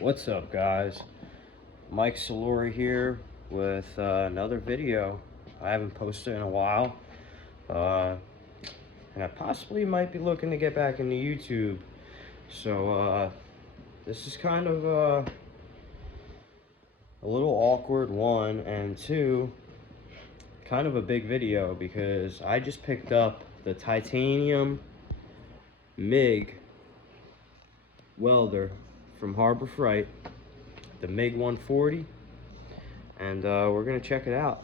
What's up, guys? Mike Salori here with another video. I haven't posted in a while, and I possibly might be looking to get back into YouTube. So this is kind of a little awkward, one, and two, kind of a big video because I just picked up the titanium MIG welder from Harbor Freight, the MIG 140, and we're gonna check it out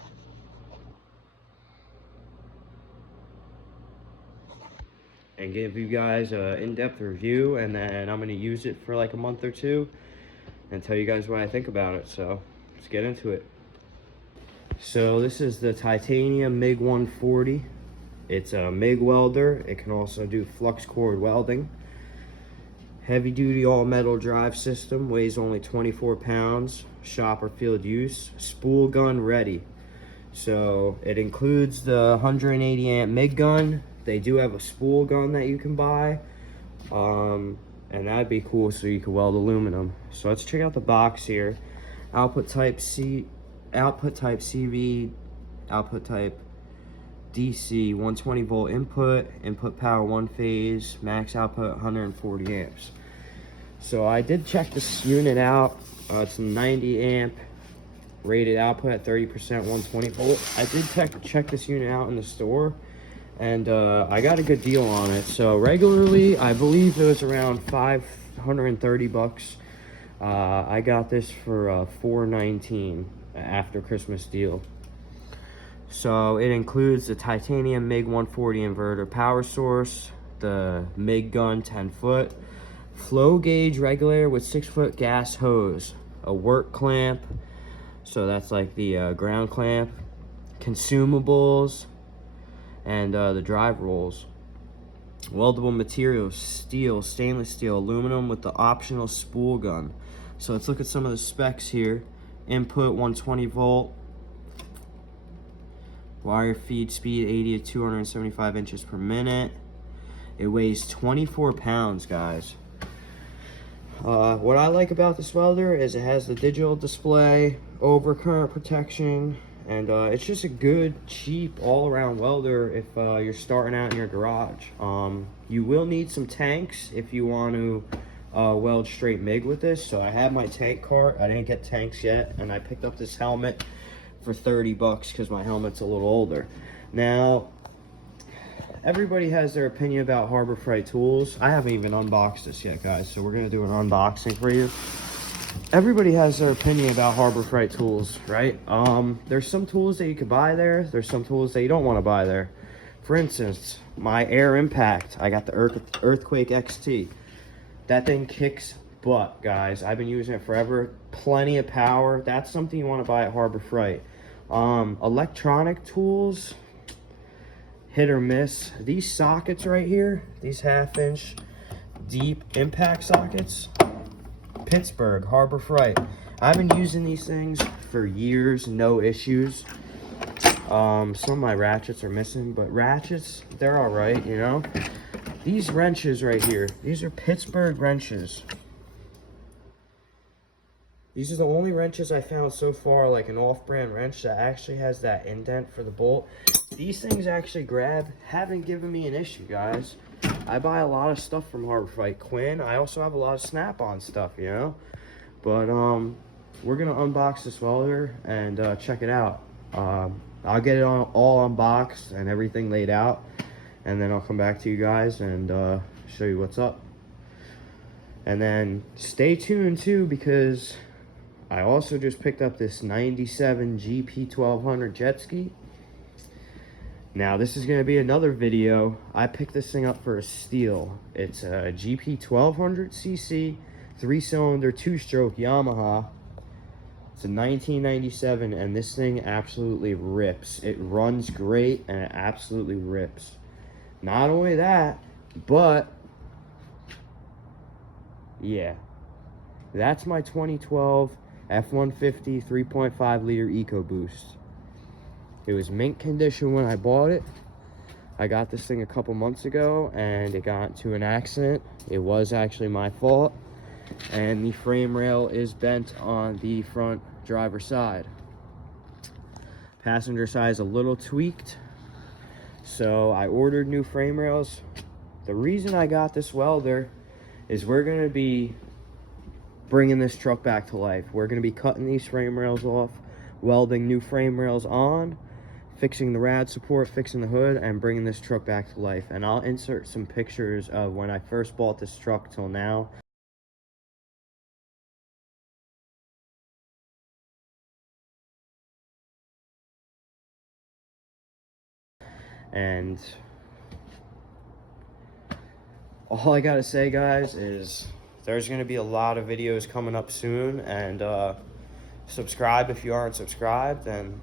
and give you guys an in-depth review, and then I'm gonna use it for like a month or two and tell you guys what I think about it. So let's get into it. So this is the titanium MIG 140. It's a MIG welder. It can also do flux cord welding. Heavy duty all metal drive system, weighs only 24 pounds, shop or field use, spool gun ready. So it includes the 180 amp MIG gun. They do have a spool gun that you can buy, and that'd be cool so you can weld aluminum. So let's check out the box here. Output type C, output type CV, output type DC, 120 volt input power 1 phase, max output 140 amps. So I did check this unit out. It's a 90 amp rated output at 30%, 120 volt. I did check this unit out in the store, and I got a good deal on it. So regularly, I believe it was around 530 bucks. I got this for $419 after Christmas deal. So it includes the titanium MIG 140 inverter power source, the MIG gun 10 foot, flow gauge regulator with 6 foot gas hose, a work clamp, so that's like the ground clamp, consumables, and the drive rolls. Weldable materials: steel, stainless steel, aluminum with the optional spool gun. So let's look at some of the specs here. Input 120 volt. Wire feed speed 80 to 275 inches per minute. It weighs 24 pounds, guys. What I like about this welder is it has the digital display, overcurrent protection, and it's just a good, cheap, all-around welder if you're starting out in your garage. You will need some tanks if you want to weld straight MIG with this. So I have my tank cart. I didn't get tanks yet, and I picked up this helmet for 30 bucks because my helmet's a little older. Now, everybody has their opinion about Harbor Freight tools. I haven't even unboxed this yet, guys, so we're gonna do an unboxing for you. Everybody has their opinion about Harbor Freight tools, right? There's some tools that you could buy there. There's some tools that you don't want to buy there. For instance, my Air Impact, I got the Earthquake XT. That thing kicks butt, guys. I've been using it forever. Plenty of power. That's something you want to buy at Harbor Freight. Electronic tools, hit or miss. These sockets right here, these 1/2 inch deep impact sockets, Pittsburgh, Harbor Freight. I've been using these things for years, no issues. Some of my ratchets are missing, but ratchets, they're all right, you know. These wrenches right here, these are Pittsburgh wrenches. These are the only wrenches I found so far, like an off-brand wrench that actually has that indent for the bolt. These things actually haven't given me an issue, guys. I buy a lot of stuff from Harbor Freight. Quinn, I also have a lot of Snap-on stuff, you know. But we're gonna unbox this welder and check it out. I'll get it all unboxed and everything laid out, and then I'll come back to you guys and show you what's up. And then stay tuned too, because I also just picked up this 97 GP 1200 jet ski. Now this is going to be another video. I picked this thing up for a steal. It's a GP 1200 cc 3-cylinder 2-stroke Yamaha. It's a 1997, and this thing absolutely rips. It runs great and it absolutely rips. Not only that, but yeah, that's my 2012 F150 3.5 liter EcoBoost. It was mint condition when I bought it. I got this thing a couple months ago and it got into an accident. It was actually my fault. and the frame rail is bent on the front driver's side. Passenger side is a little tweaked, so I ordered new frame rails. The reason I got this welder is we're going to be bringing this truck back to life. We're going to be cutting these frame rails off, welding new frame rails on, fixing the rad support, fixing the hood, and bringing this truck back to life. And I'll insert some pictures of when I first bought this truck till now. And all I gotta say, guys, is there's gonna be a lot of videos coming up soon, and subscribe if you aren't subscribed, and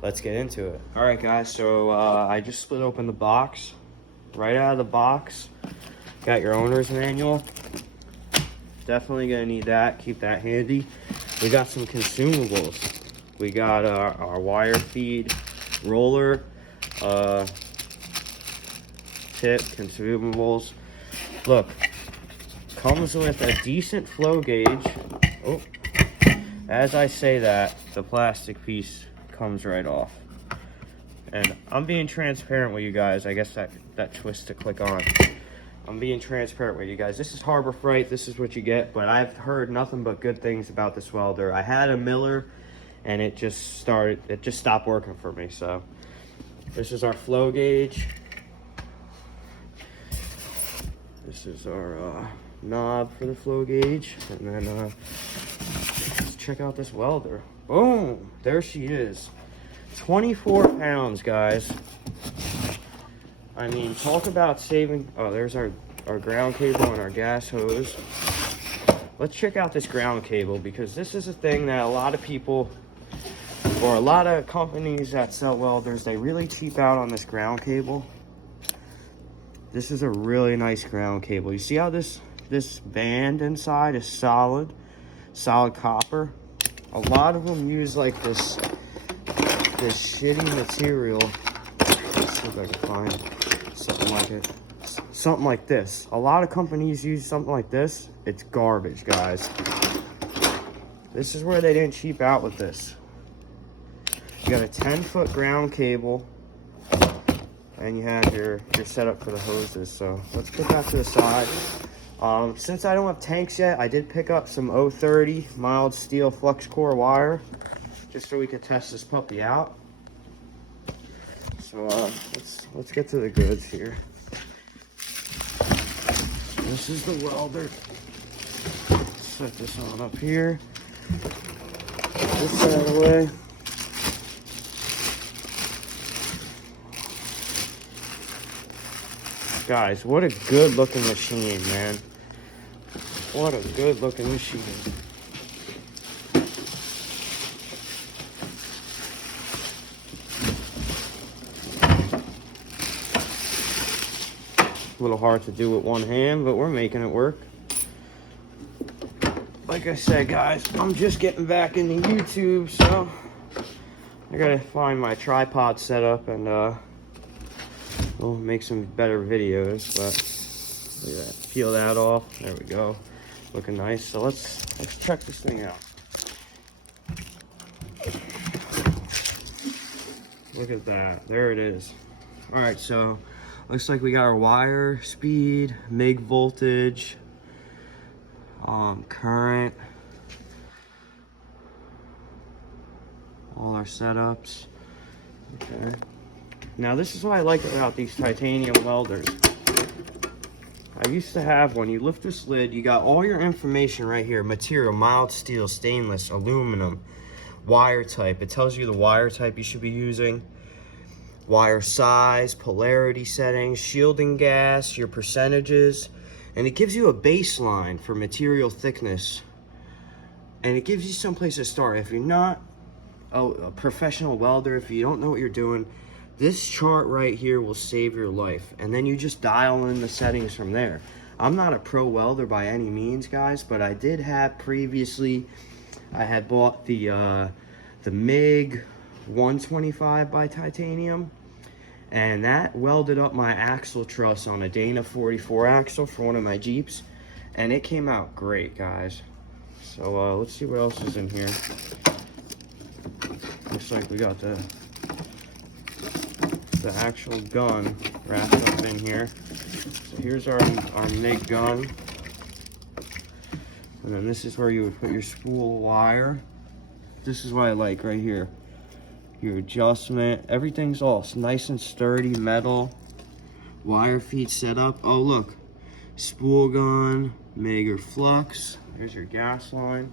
let's get into it. All right, guys, so I just split open the box. Right out of the box, got your owner's manual. Definitely gonna need that, keep that handy. We got some consumables. We got our wire feed roller, tip, consumables. Look, comes with a decent flow gauge. Oh, as I say that, the plastic piece comes right off. And I'm being transparent with you guys. I guess that twist to click on. I'm being transparent with you guys. This is Harbor Freight. This is what you get, but I've heard nothing but good things about this welder. I had a Miller, and it just stopped working for me. So this is our flow gauge. This is our knob for the flow gauge. And then let's check out this welder. Boom, there she is. 24 pounds, guys. I mean, talk about saving. Oh, there's our ground cable and our gas hose. Let's check out this ground cable, because this is a thing that a lot of people, or a lot of companies that sell welders, they really cheap out on this ground cable. This is a really nice ground cable. You see how this band inside is solid copper? A lot of them use like this shitty material. Let's see if I can find something like it. Something like this. A lot of companies use something like this. It's garbage, guys. This is where they didn't cheap out with this. You got a 10-foot ground cable, and you have your setup for the hoses. So let's put that to the side. Since I don't have tanks yet, I did pick up some 030 mild steel flux core wire, just so we could test this puppy out. So let's get to the goods here. So this is the welder. Set this on up here. This out of the way. Guys, what a good looking machine, man. What a good looking machine. A little hard to do with one hand, but we're making it work. Like I said, guys, I'm just getting back into YouTube, so I gotta find my tripod setup, and we'll make some better videos. But look at that. Peel that off. There we go. Looking nice. So let's check this thing out. Look at that. There it is. All right, so looks like we got our wire speed, MIG voltage, current, all our setups. Okay. Now this is what I like about these titanium welders. I used to have one. You lift this lid, you got all your information right here. Material, mild steel, stainless, aluminum, wire type. It tells you the wire type you should be using, wire size, polarity settings, shielding gas, your percentages, and it gives you a baseline for material thickness. And it gives you some place to start. If you're not a professional welder, if you don't know what you're doing, this chart right here will save your life. And then you just dial in the settings from there. I'm not a pro welder by any means, guys, but I did have previously, I had bought the MIG 125 by Titanium, and that welded up my axle truss on a Dana 44 axle for one of my Jeeps. and it came out great, guys. So let's see what else is in here. Looks like we got the actual gun wrapped up in here. So here's our MIG gun. And then this is where you would put your spool wire. This is what I like right here. Your adjustment, everything's all nice and sturdy, metal. Wire feet set up. Oh look, spool gun, MIG or flux. There's your gas line.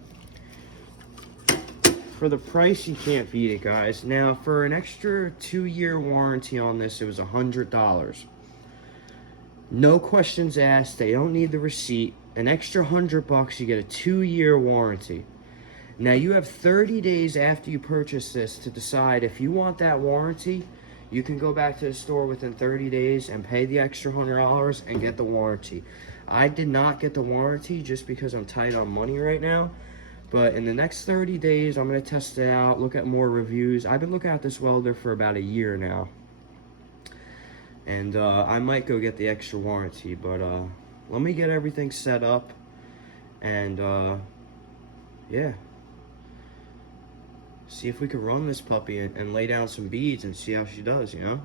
For the price, you can't beat it, guys. Now, for an extra 2-year warranty on this, it was $100. No questions asked. They don't need the receipt. An extra $100, you get a 2-year warranty. Now, you have 30 days after you purchase this to decide if you want that warranty. You can go back to the store within 30 days and pay the extra $100 and get the warranty. I did not get the warranty just because I'm tight on money right now. But in the next 30 days, I'm going to test it out, look at more reviews. I've been looking at this welder for about a year now. And I might go get the extra warranty. But let me get everything set up. And yeah. See if we can run this puppy and lay down some beads and see how she does, you know?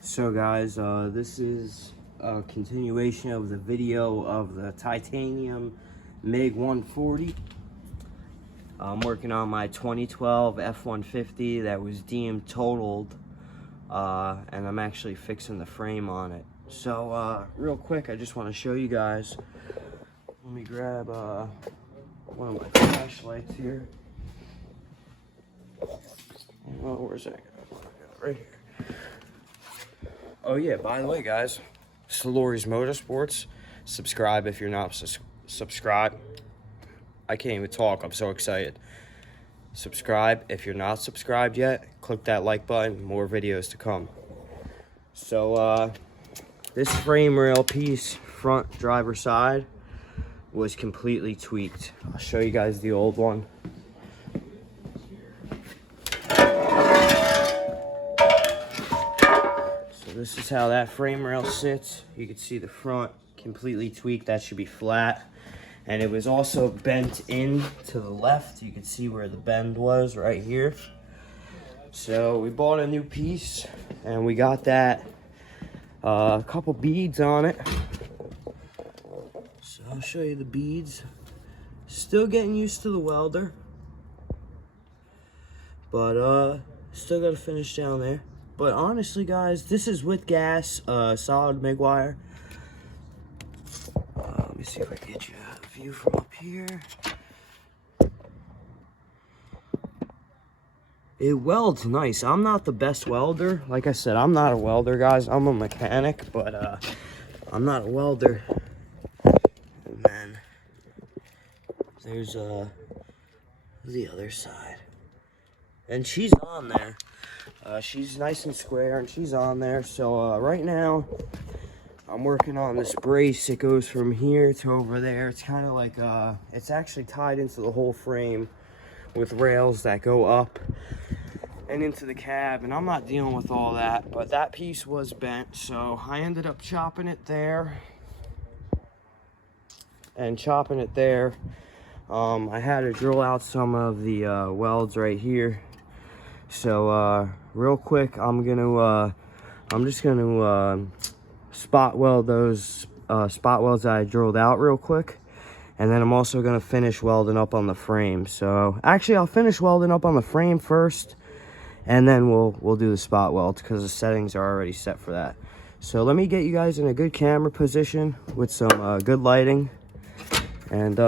So guys, this is a continuation of the video of the titanium MIG 140. I'm working on my 2012 F150 that was deemed totaled, and I'm actually fixing the frame on it. So real quick, I just want to show you guys. Let me grab one of my flashlights here. Oh, where's that? Right here. Oh yeah, by the way, guys, this is Lori's Motorsports. Subscribe if you're not subscribed. I can't even talk, I'm so excited. Subscribe if you're not subscribed yet. Click that like button, more videos to come. So this frame rail piece, front driver side, was completely tweaked. I'll show you guys the old one. This is how that frame rail sits. You can see the front completely tweaked. That should be flat. And it was also bent in to the left. You can see where the bend was right here. So we bought a new piece and we got that a couple beads on it. So I'll show you the beads. Still getting used to the welder, but still got to finish down there. But honestly, guys, this is with gas, solid MIG wire. Let me see if I can get you a view from up here. It welds nice. I'm not the best welder. Like I said, I'm not a welder, guys. I'm a mechanic, but I'm not a welder. And then there's the other side. And she's on there. She's nice and square and she's on there. So right now I'm working on this brace. It goes from here to over there. It's kind of like it's actually tied into the whole frame with rails that go up and into the cab, and I'm not dealing with all that, but that piece was bent, so I ended up chopping it there and chopping it there. I had to drill out some of the welds right here. So real quick, I'm just gonna spot weld those spot welds that I drilled out real quick, and then I'm also gonna finish welding up on the frame. So actually, I'll finish welding up on the frame first, and then we'll do the spot welds because the settings are already set for that. So let me get you guys in a good camera position with some good lighting, and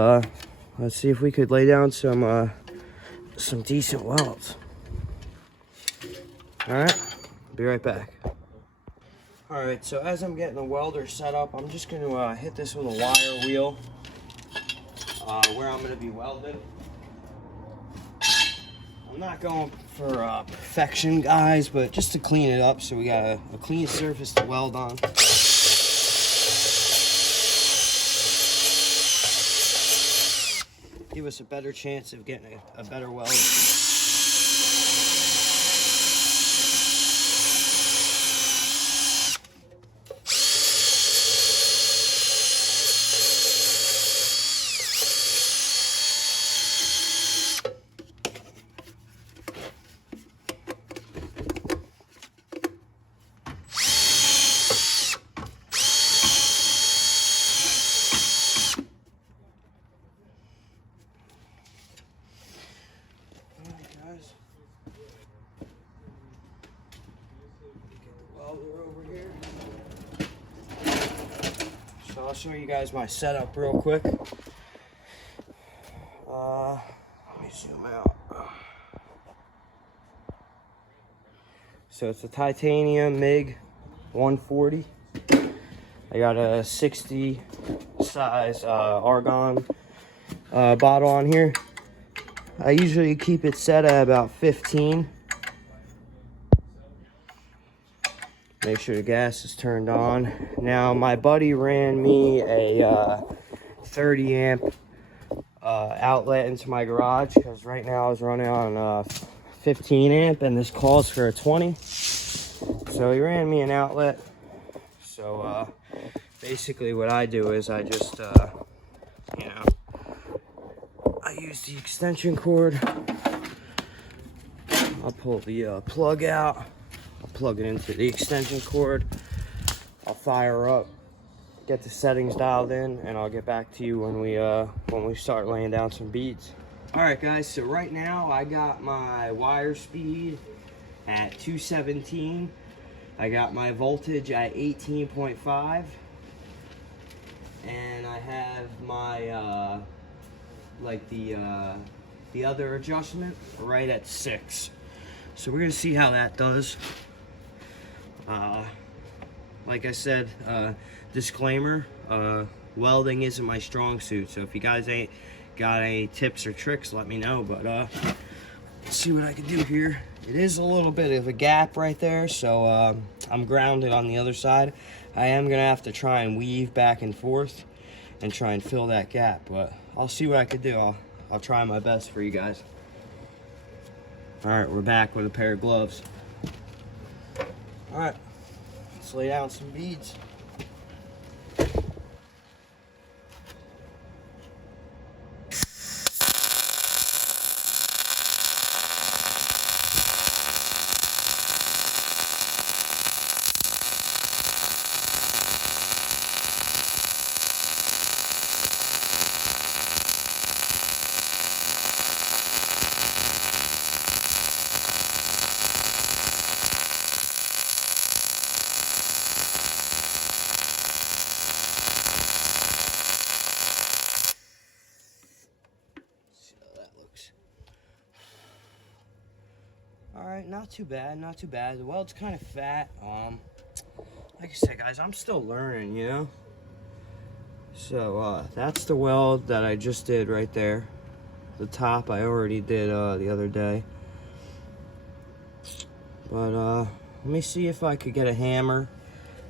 let's see if we could lay down some decent welds. All right, be right back. All right, so as I'm getting the welder set up, I'm just going to hit this with a wire wheel where I'm going to be welding. I'm not going for perfection, guys, but just to clean it up so we got a clean surface to weld on. give us a better chance of getting a better weld. Over here. So I'll show you guys my setup real quick. Let me zoom out. So it's a titanium MIG 140. I got a 60 size argon bottle on here. I usually keep it set at about 15. Make sure the gas is turned on. Now my buddy ran me a 30 amp outlet into my garage, because right now I was running on 15 amp and this calls for a 20. So he ran me an outlet. So basically what I do is I just you know, I use the extension cord. I'll pull the plug out. I'll plug it into the extension cord. I'll fire up, get the settings dialed in, and I'll get back to you when we start laying down some beads. All right, guys. So right now I got my wire speed at 217. I got my voltage at 18.5, and I have my like the other adjustment right at 6. So we're gonna see how that does. Like I said, disclaimer, welding isn't my strong suit, so if you guys ain't got any tips or tricks, let me know. But let's see what I can do here. It is a little bit of a gap right there, so I'm grounded on the other side. I am gonna have to try and weave back and forth and try and fill that gap, but I'll see what I can do. I'll try my best for you guys. All right, we're back with a pair of gloves. All right, let's lay down some beads. Alright, not too bad, not too bad. The weld's kind of fat. Like I said, guys, I'm still learning, you know? So, that's the weld that I just did right there. The top I already did the other day. But, let me see if I could get a hammer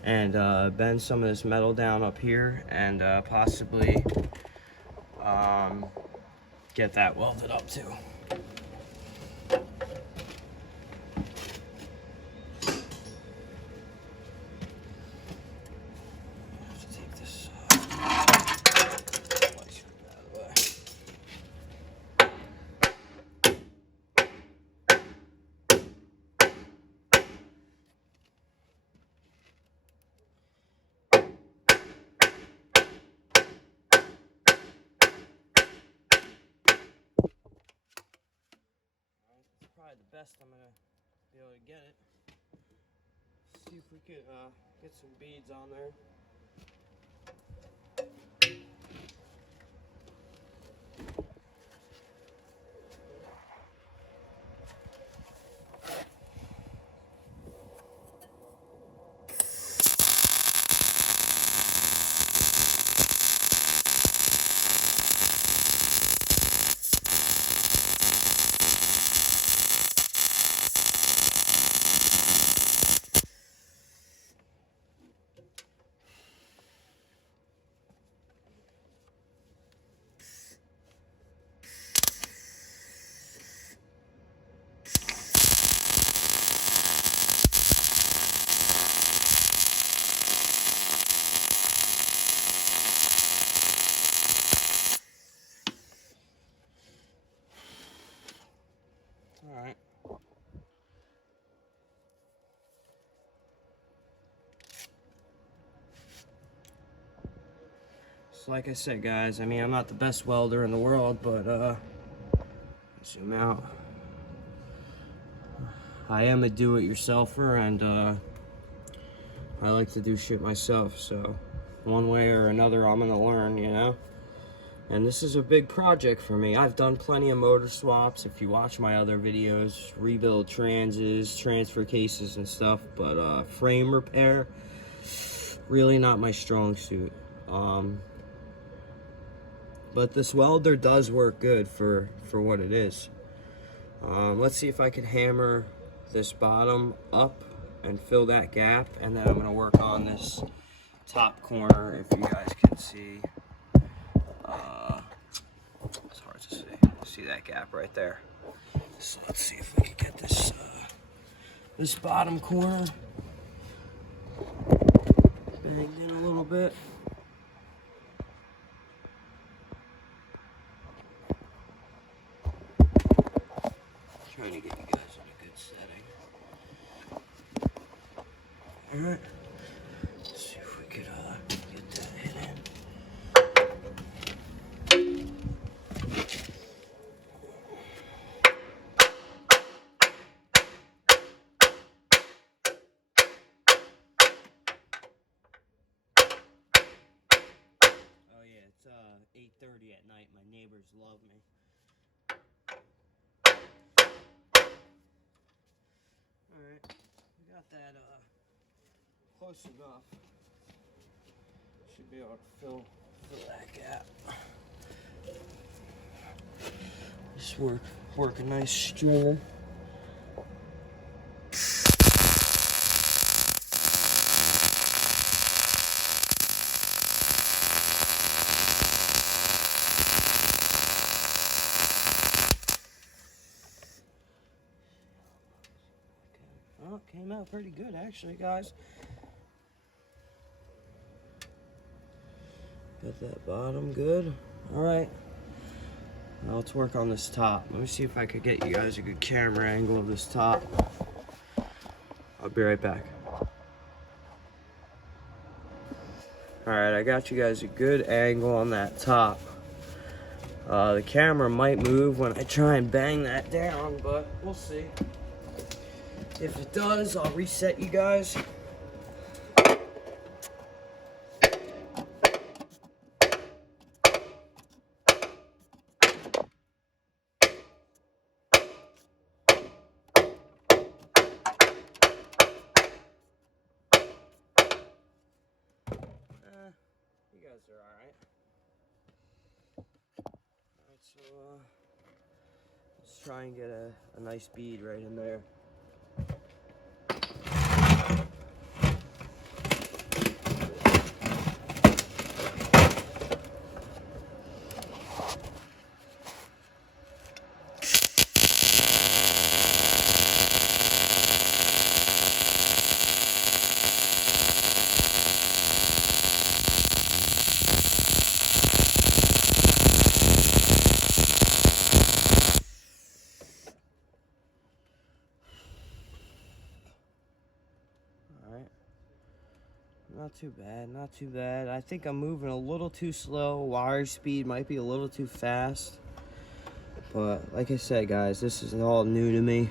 and bend some of this metal down up here and possibly get that welded up too. Probably the best I'm gonna be able to get it. See if we could get some beads on there. So like I said, guys, I mean, I'm not the best welder in the world, but zoom out. I am a do-it-yourselfer, and I like to do shit myself, so one way or another I'm gonna learn, you know? And this is a big project for me. I've done plenty of motor swaps. If you watch my other videos, rebuild transes, transfer cases and stuff, but frame repair, really not my strong suit. But this welder does work good for what it is. Let's see if I can hammer this bottom up and fill that gap, and then I'm gonna work on this top corner, if you guys can see. It's hard to see that gap right there. So let's see if we can get this this bottom corner banged in a little bit. Trying to get you guys in a good setting. All right. Let's see if we could get that hit in. Oh yeah, it's 8:30 at night. My neighbors love me. Alright, we got that close enough. Should be able to fill that gap. Just work a nice stringer. Well, it came out pretty good actually, guys. Got that bottom good. Alright. Now let's work on this top. Let me see if I could get you guys a good camera angle of this top. I'll be right back. Alright, I got you guys a good angle on that top. The camera might move when I try and bang that down, but we'll see. If it does, I'll reset you guys. You guys are alright. Alright, so let's try and get a nice bead right in there. Not too bad, not too bad. I think I'm moving a little too slow. Wire speed might be a little too fast. But like I said, guys, this is all new to me.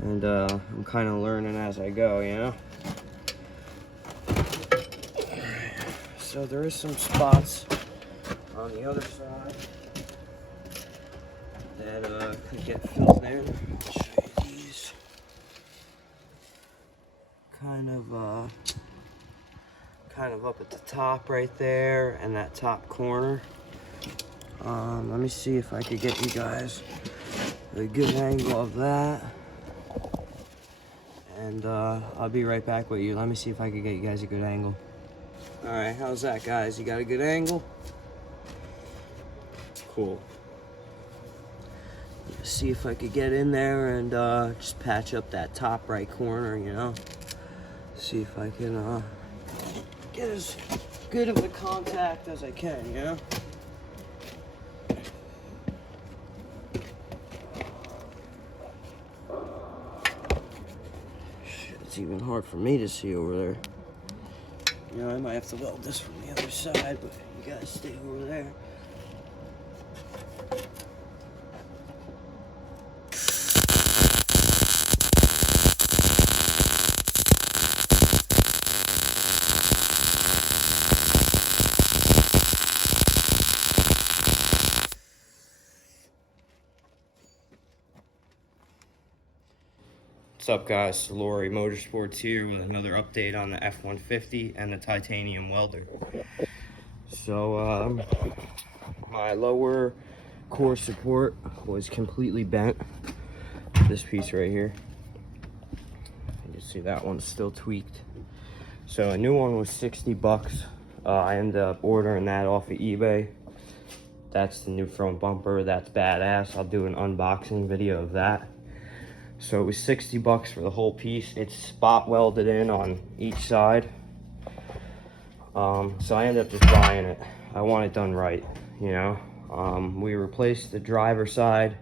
And I'm kind of learning as I go, you know? So there is some spots on the other side that could get filled in. I'll show you these. Kind of up at the top right there and that top corner. Let me see if I could get you guys a good angle of that. And I'll be right back with you. Let me see if I could get you guys a good angle. All right, how's that, guys? You got a good angle? Cool. Let's see if I could get in there and just patch up that top right corner, you know? See if I can get as good of a contact as I can, you know? Shit, it's even hard for me to see over there. You know, I might have to weld this from the other other side, but you guys stay over there. What's up, guys? Lori Motorsports here with another update on the F150 and the titanium welder. So my lower core support was completely bent. This piece right here, you can see that one's still tweaked. So a new one was 60 bucks. I ended up ordering that off of eBay. That's the new front bumper. That's badass. I'll do an unboxing video of that. So it was 60 bucks for the whole piece. It's spot welded in on each side. So I ended up just buying it. I want it done right, you know. We replaced the driver's side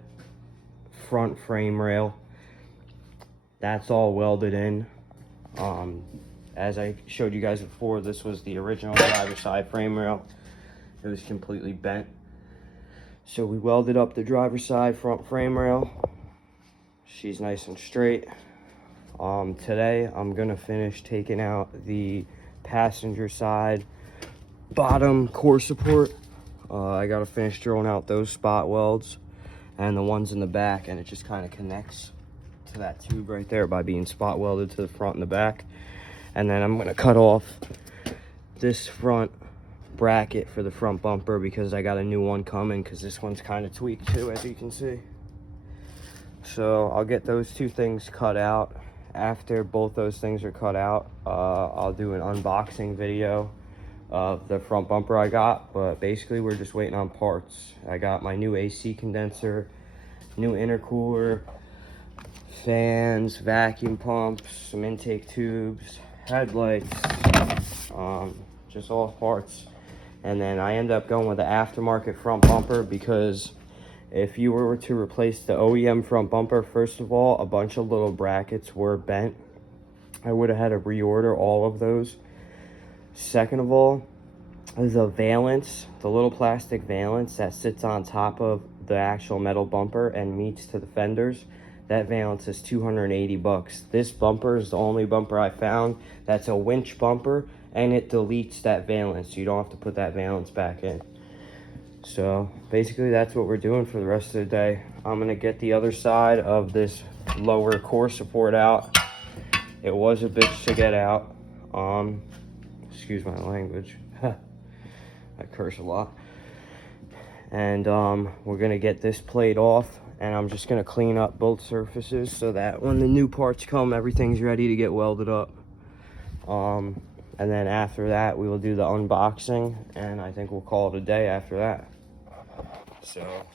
front frame rail. That's all welded in. As I showed you guys before, this was the original driver's side frame rail. It was completely bent. So we welded up the driver's side front frame rail. She's nice and straight. Today I'm gonna finish taking out the passenger side bottom core support. I gotta finish drilling out those spot welds and the ones in the back, and it just kind of connects to that tube right there by being spot welded to the front and the back. And then I'm gonna cut off this front bracket for the front bumper because I got a new one coming, because this one's kind of tweaked too, as you can see. So I'll get those two things cut out. After both those things are cut out, I'll do an unboxing video of the front bumper I got. But basically we're just waiting on parts. I got my new AC condenser, new intercooler, fans, vacuum pumps, some intake tubes, headlights, just all parts. And then I end up going with the aftermarket front bumper because if you were to replace the OEM front bumper, first of all, a bunch of little brackets were bent. I would have had to reorder all of those. Second of all, the valance, the little plastic valance that sits on top of the actual metal bumper and meets to the fenders, that valance is 280 bucks. This bumper is the only bumper I found that's a winch bumper, and it deletes that valance. You don't have to put that valance back in. So basically that's what we're doing for the rest of the day. I'm gonna get the other side of this lower core support out. It was a bitch to get out. Excuse my language. I curse a lot. And we're gonna get this plate off, and I'm just gonna clean up both surfaces so that when the new parts come, everything's ready to get welded up. And then after that, we will do the unboxing, and I think we'll call it a day after that. So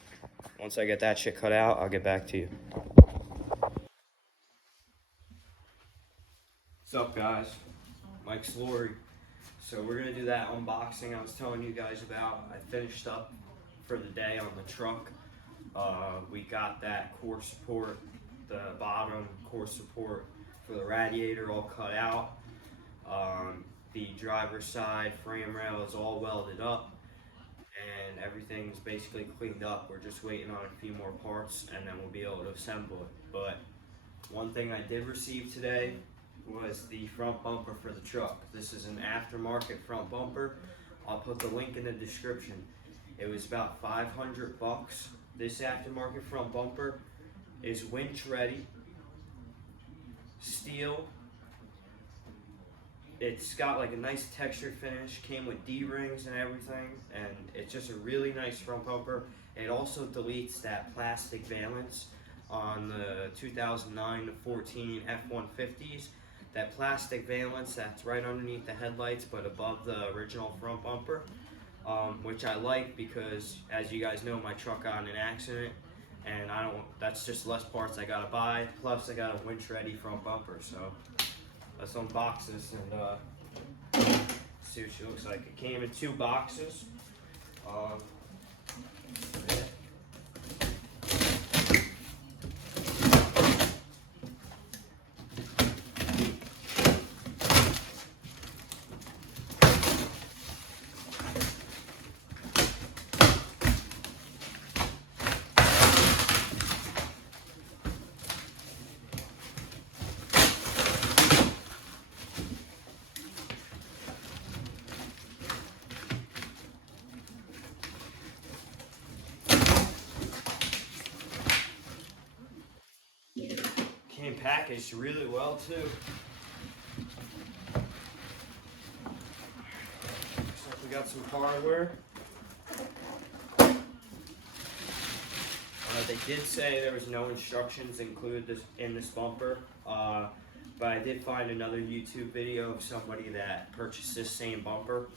once I get that shit cut out, I'll get back to you. What's up, guys? Mike's Lori. So we're gonna do that unboxing I was telling you guys about. I finished up for the day on the truck. We got that core support, the bottom core support for the radiator all cut out. The driver's side frame rail is all welded up, and everything's basically cleaned up. We're just waiting on a few more parts, and then we'll be able to assemble it. But one thing I did receive today was the front bumper for the truck. This is an aftermarket front bumper. I'll put the link in the description. It was about 500 bucks. This aftermarket front bumper is winch ready, steel. It's got like a nice textured finish, came with D-rings and everything, and it's just a really nice front bumper. It also deletes that plastic valance on the 2009 to 14 F150s. That plastic valance that's right underneath the headlights but above the original front bumper, which I like because, as you guys know, my truck got in an accident, and that's just less parts I gotta buy, plus I got a winch ready front bumper. So let's unbox this and see what she looks like. It came in 2 boxes. Yeah. packaged really well too. Looks like we got some hardware. They did say there was no instructions included in this bumper, but I did find another YouTube video of somebody that purchased this same bumper,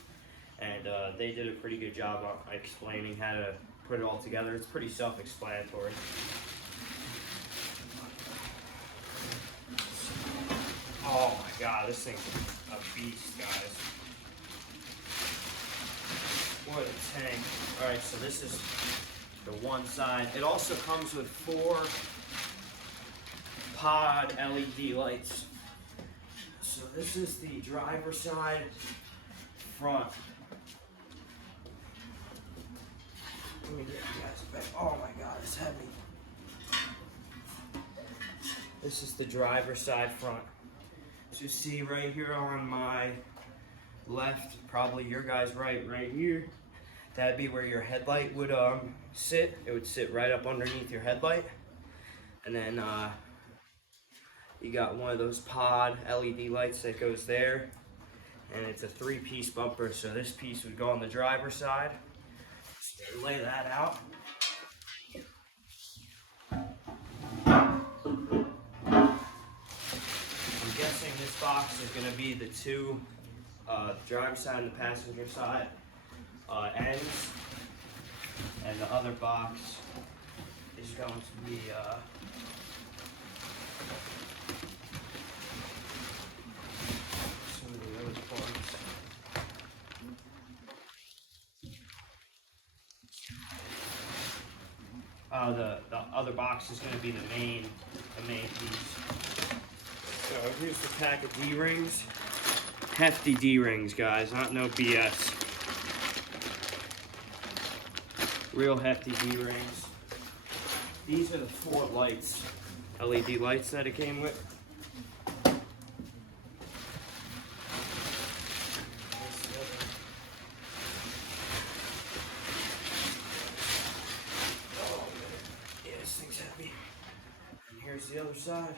and they did a pretty good job of explaining how to put it all together. It's pretty self-explanatory. Oh my god, this thing's a beast, guys. What a tank. Alright, so this is the one side. It also comes with 4 pod LED lights. So this is the driver's side front. Let me get you guys back. Oh my god, it's heavy. This is the driver's side front. As you see right here on my left, probably your guys right here. That'd be where your headlight would sit. It would sit right up underneath your headlight. And then you got one of those pod LED lights that goes there. And it's a 3-piece bumper, so this piece would go on the driver's side. Just lay that out. I'm guessing this box is going to be the 2 driver's side and the passenger side ends, and the other box is going to be some of the other parts. The other box is going to be the main piece. So here's the pack of D-rings. Hefty D-rings, guys, not no BS. Real hefty D-rings. These are the 4 lights, LED lights that it came with. Oh, yeah, this thing's heavy. And here's the other side.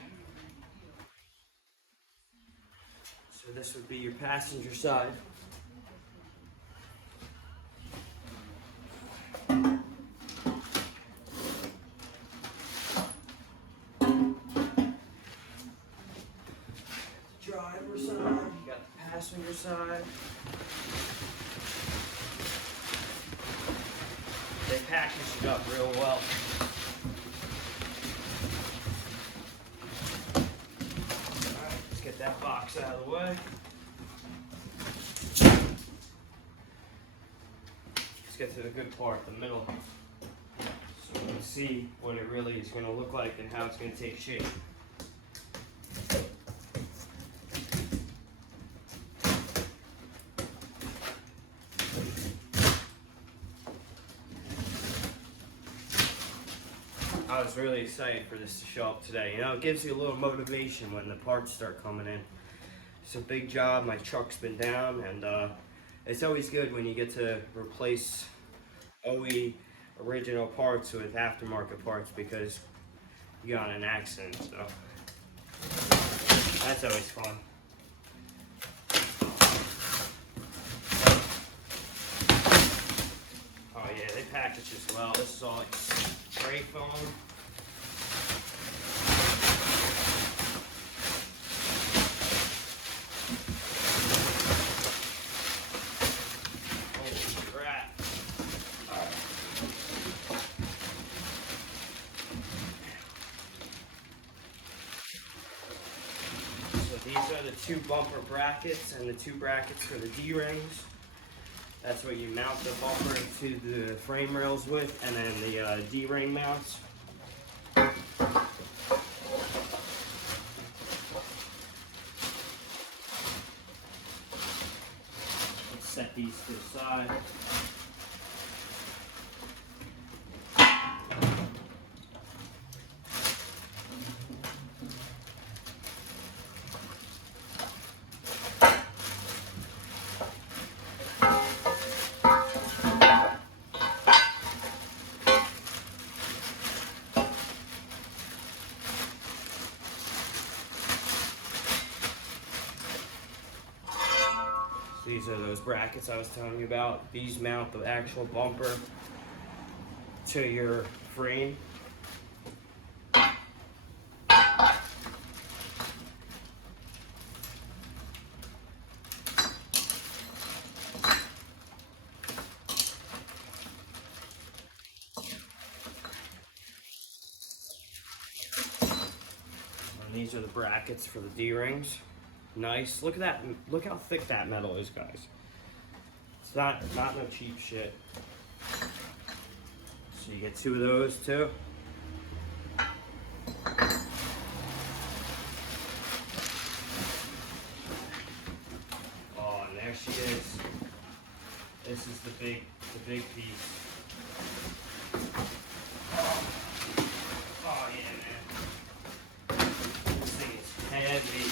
So this would be your passenger side. Driver's side, you got the passenger side. They packaged it up real well. Alright, let's get that box out of the way. Let's get to the good part, the middle. So we can see what it really is going to look like and how it's going to take shape. I was really excited for this to show up today. You know, it gives you a little motivation when the parts start coming in. It's a big job. My truck's been down, and it's always good when you get to replace OE original parts with aftermarket parts because you got in an accident, so that's always fun. Oh yeah, they package as well. This is all like spray foam. These are the 2 bumper brackets and the 2 brackets for the D-rings. That's what you mount the bumper to the frame rails with, and then the D-ring mounts. Let's set these to the side. These are those brackets I was telling you about. These mount the actual bumper to your frame. And these are the brackets for the D-rings. Nice. Look at that. Look how thick that metal is, guys. It's not no cheap shit. So you get 2 of those too. Oh, and there she is. This is the big piece. Oh yeah, man. This thing is heavy.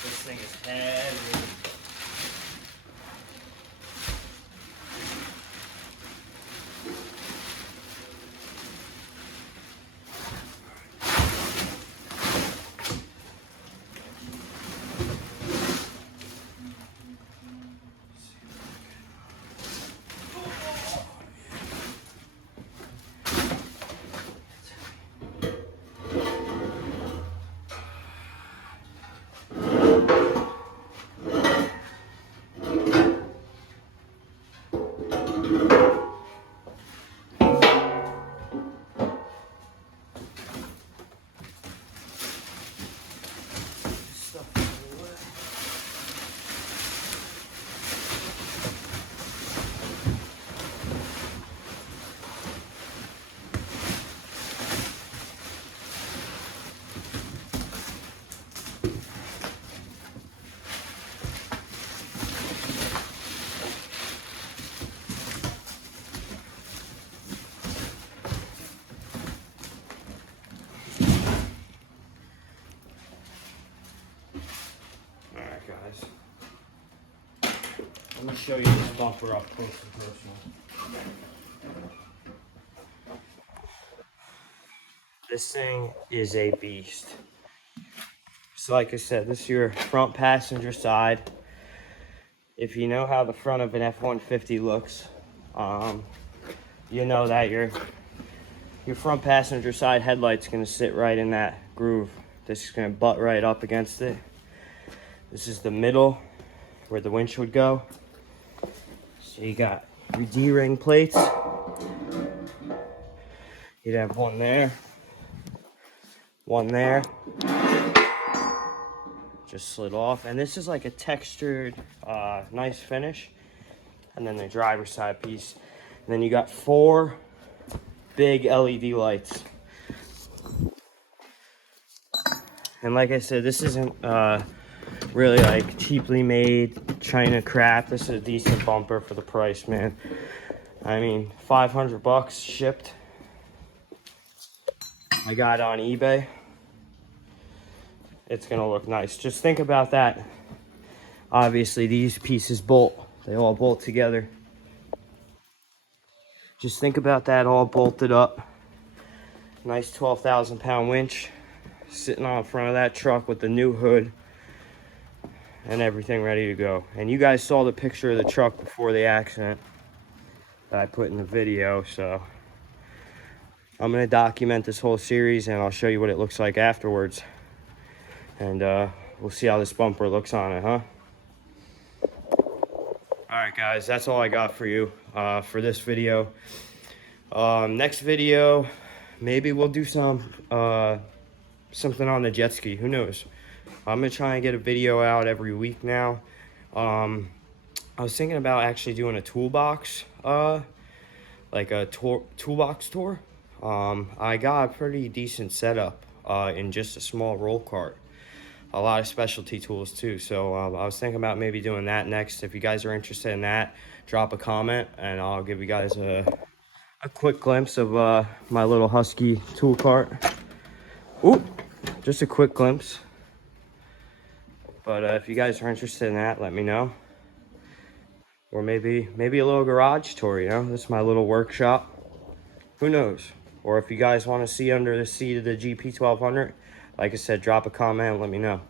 This thing is heavy. Guys, I'm gonna show you this bumper up close and personal. This thing is a beast. So like I said, this is your front passenger side. If you know how the front of an F150 looks, you know that your front passenger side headlight's gonna sit right in that groove. This is gonna butt right up against it. This is the middle where the winch would go. So you got your D-ring plates. You'd have one there, one there. Just slid off. And this is like a textured, nice finish. And then the driver's side piece. And then you got 4 big LED lights. And like I said, this isn't really like cheaply made China crap. This is a decent bumper for the price, man. I mean, 500 bucks shipped. I got it on eBay. It's gonna look nice. Just think about that. Obviously, these pieces bolt. They all bolt together. Just think about that all bolted up. Nice 12,000 pound winch sitting on front of that truck with the new hood and everything ready to go. And you guys saw the picture of the truck before the accident that I put in the video, so I'm gonna document this whole series and I'll show you what it looks like afterwards. And we'll see how this bumper looks on it, huh? Alright guys, that's all I got for you for this video. Next video, maybe we'll do something on the jet ski, who knows? I'm gonna try and get a video out every week now. I was thinking about actually doing a toolbox, like a toolbox tour. I got a pretty decent setup in just a small roll cart. A lot of specialty tools too. So I was thinking about maybe doing that next. If you guys are interested in that, drop a comment and I'll give you guys a quick glimpse of my little Husky tool cart. Ooh, just a quick glimpse. But if you guys are interested in that, let me know. Or maybe a little garage tour, you know? This is my little workshop. Who knows? or if you guys want to see under the seat of the GP1200, like I said, drop a comment and let me know.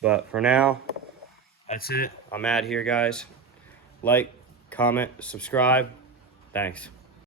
But for now, that's it. I'm out here, guys. Like, comment, subscribe. Thanks.